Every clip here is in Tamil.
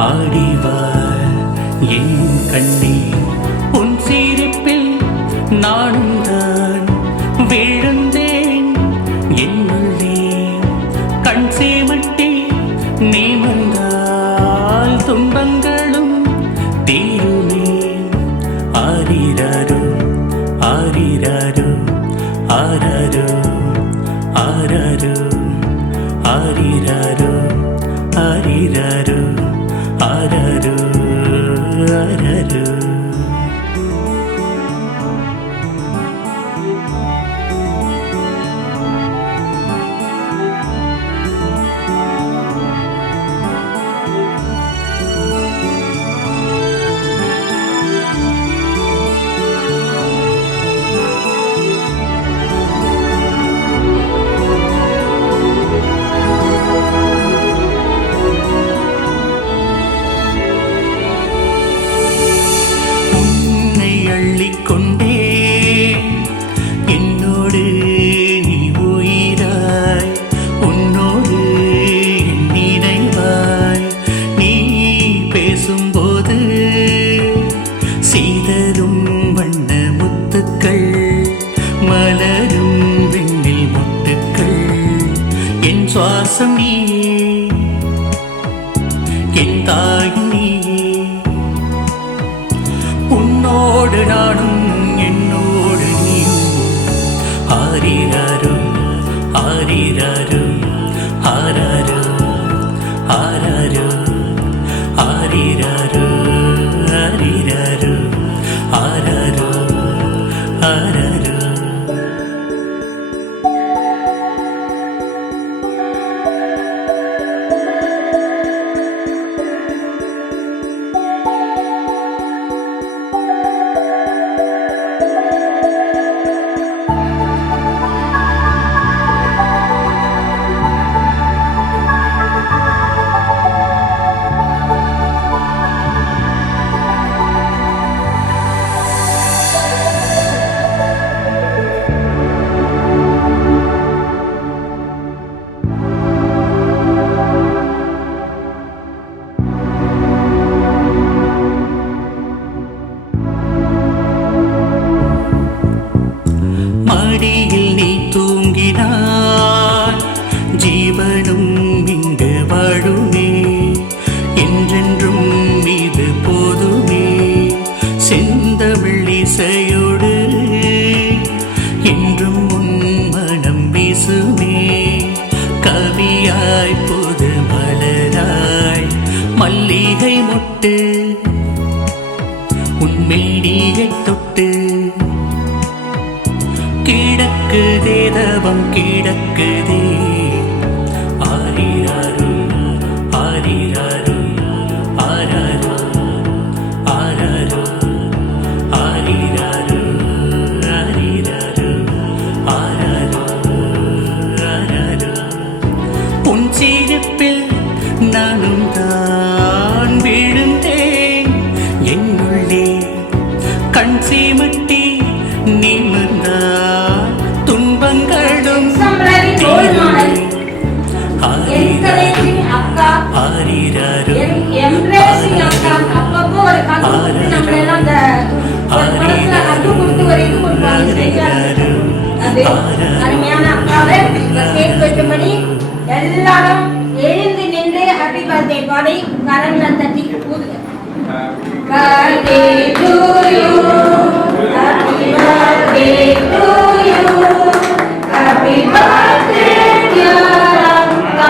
ஆடிவார் என் கண்ணே உன் சிரிப்பில் நானும் தான் விழுந்தேன் என்னுள்ளே கண் சேமட்டி நீ வந்தால் துன்பங்களும் தீருமே ஆரிராரோ ஆரிராரோ ஆராரோ ஆராரோ ஆரிராரோ ஆரிராரோ ஆராரோ ஆராரோ கொண்டே என்னோடு நீ உயிராய் உன்னோடு என் நினைவாய் நீ பேசும்போது சீதரும் வண்ண முத்துக்கள் மலரும் விண்ணில் முட்டுக்கள் என் சுவாசம் நீயே என் தாய் நீயே உன்னோடு நானும் என்னோடு நீயும் ஆரிராரோ ஆரிராரோ ஆராரோ ஆராரோ ஆரிராரோ ஆரிராரோ ஆராரோ ஆராரோ மடியில் நீ தூங்கினார் ஜீவனும் இங்கு வாழுமே என்றென்றும் இது போதுமே செந்தமிழ் இசையோடு என்றும் உன் மனம் வீசுமே கவியாய் புது மலராய் மல்லிகை மொட்டு உன் மேடியை தொட்டு கிடக்குதே தவம் கிடக்குதே ஆரிராரோ ஆரிராரோ ஆராரோ ஆராரோ ஆரிராரோ ஆரிராரோ ஆராரோ ஆராரோ உன் சிரிப்பில் நானும் தான் விழுந்தேன் என்னுள்ளே கண் சீமட்டி நிமிர்ந்தால் துன்பங்களும் ஆரிராரோ எல்லாரும் எழுந்து நின்று ஹாப்பி பர்த்டே பாடி கரங்களை தட்டி ஊதுங்க. Birthday to you, happy birthday to you, happy birthday dear Akka,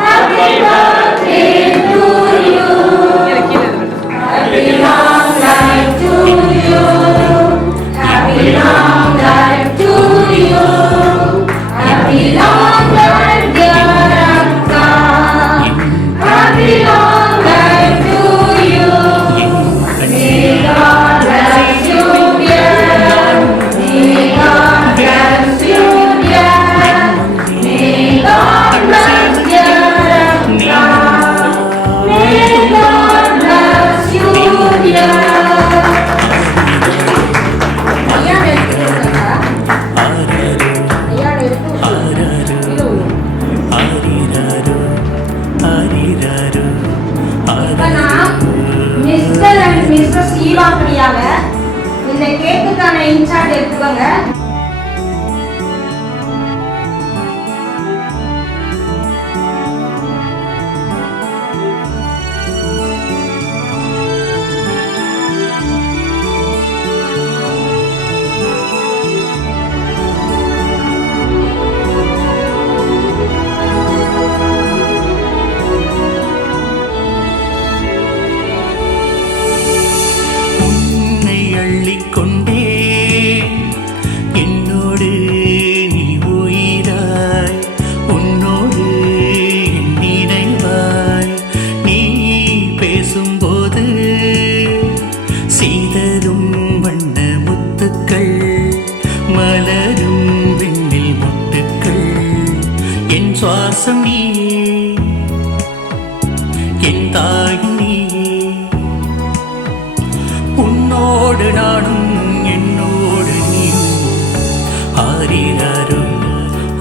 happy birthday to you, happy long life to you, happy long life to you, happy long life dear Akka, happy long life to you. May God bless you, dear. May God bless you, dear. ஜீவாப்படியாக இந்த கேக்குக்கான இன்சார்ஜ் எடுத்துக்கோங்க. கொண்டே என்னோடு நீ உயிராய், உன்னோடு என் நினைவாய். நீ பேசும்போது சீதரும் வண்ண முத்துக்கள், மலரும் விண்ணில் முட்டுக்கள். என் சுவாசம் நீயே, என் தாய் நீயே. உன்னோடு நானும் என்னோடு நீயும். ஆரிராரோ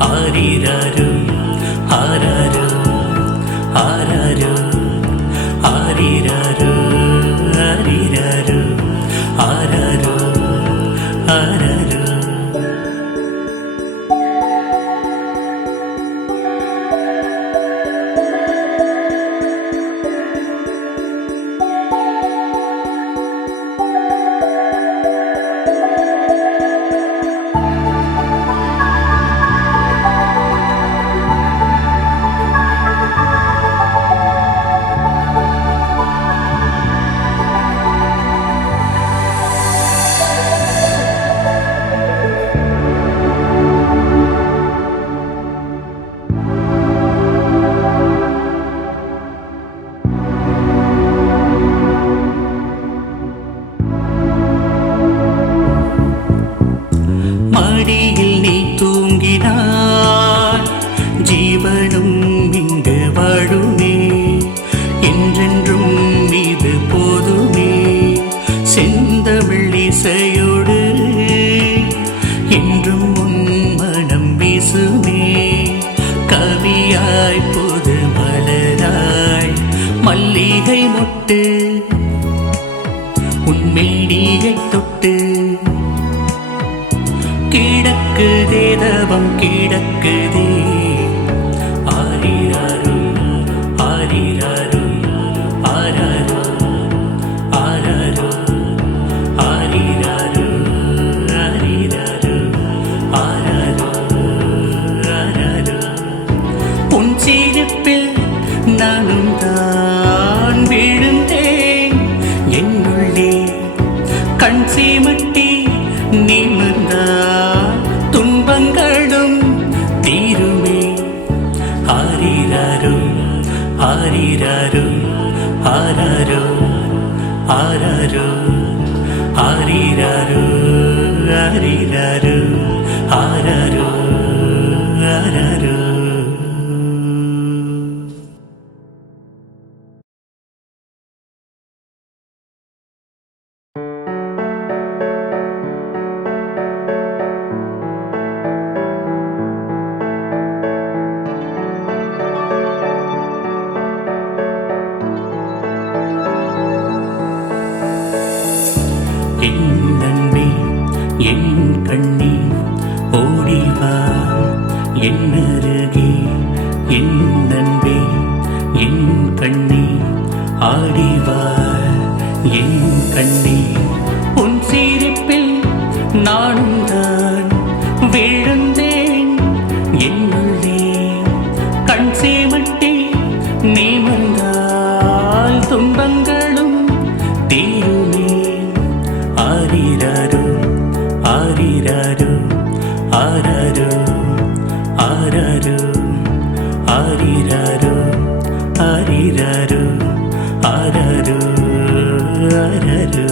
ஆரிராரோ ஆராரோ ஆராரோ ஆரிராரோ ஆரிராரோ ஆராரோ ஆராரோ. மடியில் நீ தூங்கினார் ஜீவனும் இங்கு வாழுமே. என்றென்றும் இது போதுமே. செந்தமிழ் இசையோடு என்றும் உன் மனம் வீசுமே. கவியாய் புது மலராய் மல்லிகை மொட்டு உன் மேனியை தொட்டு கிடக்குதே தவம் கிடக்குதே. ஆரிராரோ ஆரிராரோ ஆராரோ ஆராரோ ஆரிராரோ ஆரிராரோ ஆராரோ ஆராரோ. உன் சிரிப்பில் நானும் தான் விழுந்தேன். என்னுள்ளே கண் சீமட்டி நிமிர்ந்தால் துன்பங்களும் தீருமே. ஆரிராரோ ஆரிராரோ ஆராரோ ஆராரோ ஆரிராரோ ஆரிராரோ ஆராரோ ஆராரோ. என் நன்பே என் கண்ணே ஓடிவா என் அருகே. என் நன்பே என் கண்ணே ஆடிவா என் கண்ணே. உன் சிரிப்பில் நானும் தான் விழுந்தேன். என்னுள்ளே கண் சேமட்டி நிமிர்ந்தால் துன்பங்களும் தீருமே. ஆரிராரோ ஆரிராரோ ஆராரோ ஆராரோ ஆரிராரோ ஆரிராரோ ஆராரோ ஆராரோ.